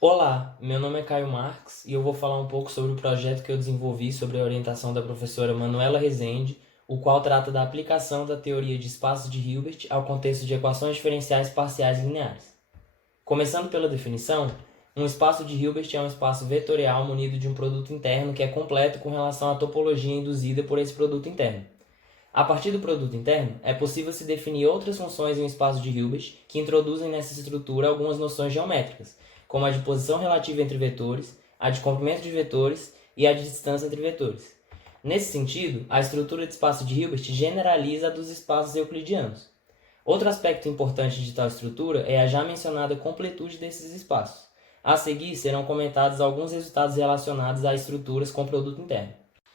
Olá, meu nome é Caio Marques e eu vou falar um pouco sobre o projeto que eu desenvolvi sobre a orientação da professora Manuela Rezende, o qual trata da aplicação da teoria de espaços de Hilbert ao contexto de equações diferenciais parciais lineares. Começando pela definição, um espaço de Hilbert é um espaço vetorial munido de um produto interno que é completo com relação à topologia induzida por esse produto interno. A partir do produto interno, é possível se definir outras funções em um espaço de Hilbert que introduzem nessa estrutura algumas noções geométricas, como a de posição relativa entre vetores, a de comprimento de vetores e a de distância entre vetores. Nesse sentido, a estrutura de espaço de Hilbert generaliza a dos espaços euclidianos. Outro aspecto importante de tal estrutura é a já mencionada completude desses espaços. A seguir serão comentados alguns resultados relacionados a estruturas com produto interno.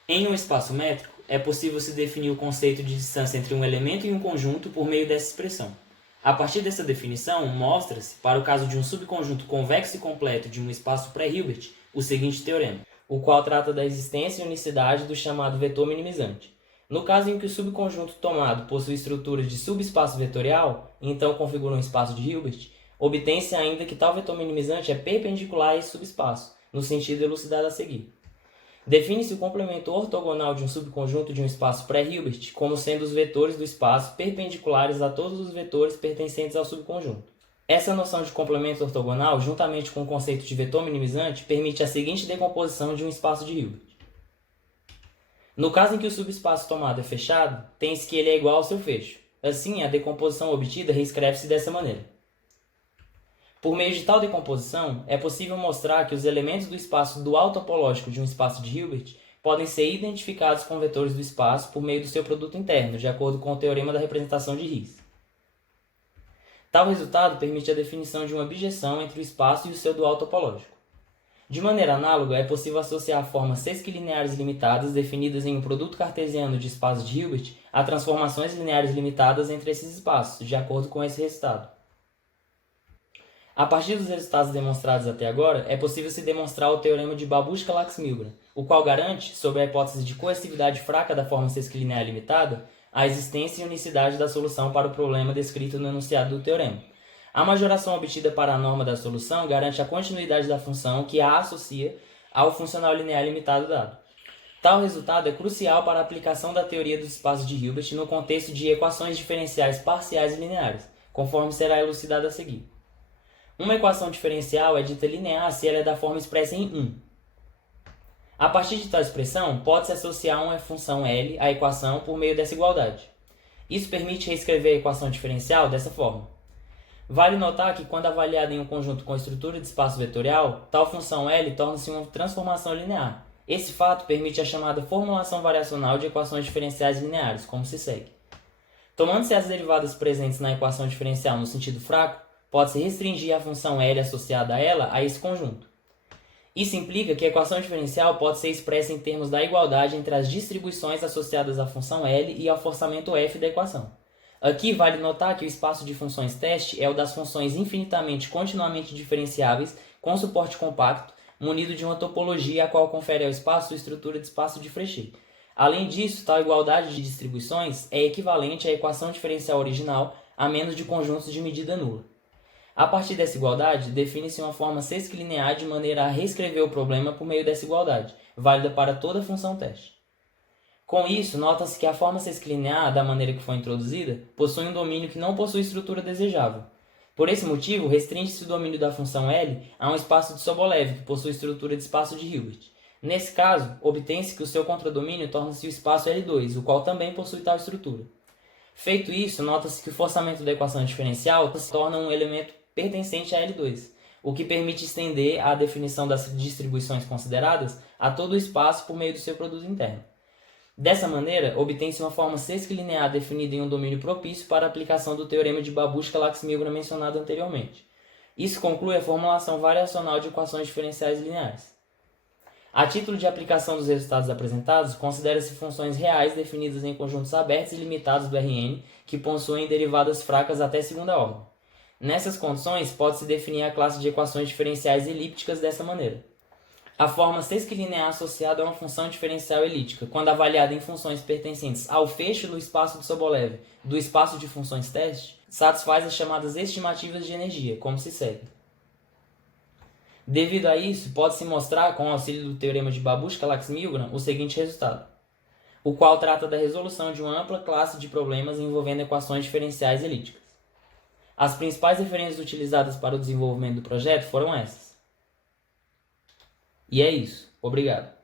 Em um espaço métrico, é possível se definir o conceito de distância entre um elemento e um conjunto por meio dessa expressão. A partir dessa definição, mostra-se, para o caso de um subconjunto convexo e completo de um espaço pré-Hilbert, o seguinte teorema, o qual trata da existência e unicidade do chamado vetor minimizante. No caso em que o subconjunto tomado possui estruturas de subespaço vetorial, e então configura um espaço de Hilbert, obtém-se ainda que tal vetor minimizante é perpendicular a esse subespaço, no sentido elucidado a seguir. Define-se o complemento ortogonal de um subconjunto de um espaço pré-Hilbert como sendo os vetores do espaço perpendiculares a todos os vetores pertencentes ao subconjunto. Essa noção de complemento ortogonal, juntamente com o conceito de vetor minimizante, permite a seguinte decomposição de um espaço de Hilbert. No caso em que o subespaço tomado é fechado, tem-se que ele é igual ao seu fecho. Assim, a decomposição obtida reescreve-se dessa maneira. Por meio de tal decomposição, é possível mostrar que os elementos do espaço dual topológico de um espaço de Hilbert podem ser identificados com vetores do espaço por meio do seu produto interno, de acordo com o teorema da representação de Ries. Tal resultado permite a definição de uma bijeção entre o espaço e o seu dual topológico. De maneira análoga, é possível associar formas sesquilineares limitadas definidas em um produto cartesiano de espaços de Hilbert a transformações lineares limitadas entre esses espaços, de acordo com esse resultado. A partir dos resultados demonstrados até agora, é possível se demonstrar o teorema de Babushka-Laxmilgren, o qual garante, sob a hipótese de coercividade fraca da forma sesquilinear limitada, a existência e unicidade da solução para o problema descrito no enunciado do teorema. A majoração obtida para a norma da solução garante a continuidade da função que a associa ao funcional linear limitado dado. Tal resultado é crucial para a aplicação da teoria dos espaços de Hilbert no contexto de equações diferenciais parciais lineares, conforme será elucidado a seguir. Uma equação diferencial é dita linear se ela é da forma expressa em 1. A partir de tal expressão, pode-se associar uma função L à equação por meio dessa igualdade. Isso permite reescrever a equação diferencial dessa forma. Vale notar que, quando avaliada em um conjunto com estrutura de espaço vetorial, tal função L torna-se uma transformação linear. Esse fato permite a chamada formulação variacional de equações diferenciais lineares, como se segue. Tomando-se as derivadas presentes na equação diferencial no sentido fraco, pode-se restringir a função L associada a ela a esse conjunto. Isso implica que a equação diferencial pode ser expressa em termos da igualdade entre as distribuições associadas à função L e ao forçamento f da equação. Aqui vale notar que o espaço de funções teste é o das funções infinitamente continuamente diferenciáveis com suporte compacto, munido de uma topologia a qual confere ao espaço a estrutura de espaço de Frechet. Além disso, tal igualdade de distribuições é equivalente à equação diferencial original a menos de conjuntos de medida nula. A partir dessa igualdade, define-se uma forma sesquilinear de maneira a reescrever o problema por meio dessa igualdade, válida para toda função teste. Com isso, nota-se que a forma sesquilinear, da maneira que foi introduzida, possui um domínio que não possui estrutura desejável. Por esse motivo, restringe-se o domínio da função L a um espaço de Sobolev, que possui estrutura de espaço de Hilbert. Nesse caso, obtém-se que o seu contradomínio torna-se o espaço L2, o qual também possui tal estrutura. Feito isso, nota-se que o forçamento da equação diferencial se torna um elemento pertencente a L2, o que permite estender a definição das distribuições consideradas a todo o espaço por meio do seu produto interno. Dessa maneira, obtém-se uma forma sesquilinear definida em um domínio propício para a aplicação do teorema de Babushka-Laxmilgren mencionado anteriormente. Isso conclui a formulação variacional de equações diferenciais lineares. A título de aplicação dos resultados apresentados, considera-se funções reais definidas em conjuntos abertos e limitados do Rn que possuem derivadas fracas até segunda ordem. Nessas condições, pode-se definir a classe de equações diferenciais elípticas dessa maneira. A forma sesquilinear associada a uma função diferencial elíptica, quando avaliada em funções pertencentes ao fecho do espaço de Sobolev do espaço de funções teste, satisfaz as chamadas estimativas de energia, como se segue. Devido a isso, pode-se mostrar, com o auxílio do teorema de Babushka-Lax-Milgram, o seguinte resultado, o qual trata da resolução de uma ampla classe de problemas envolvendo equações diferenciais elípticas. As principais referências utilizadas para o desenvolvimento do projeto foram essas. E é isso. Obrigado.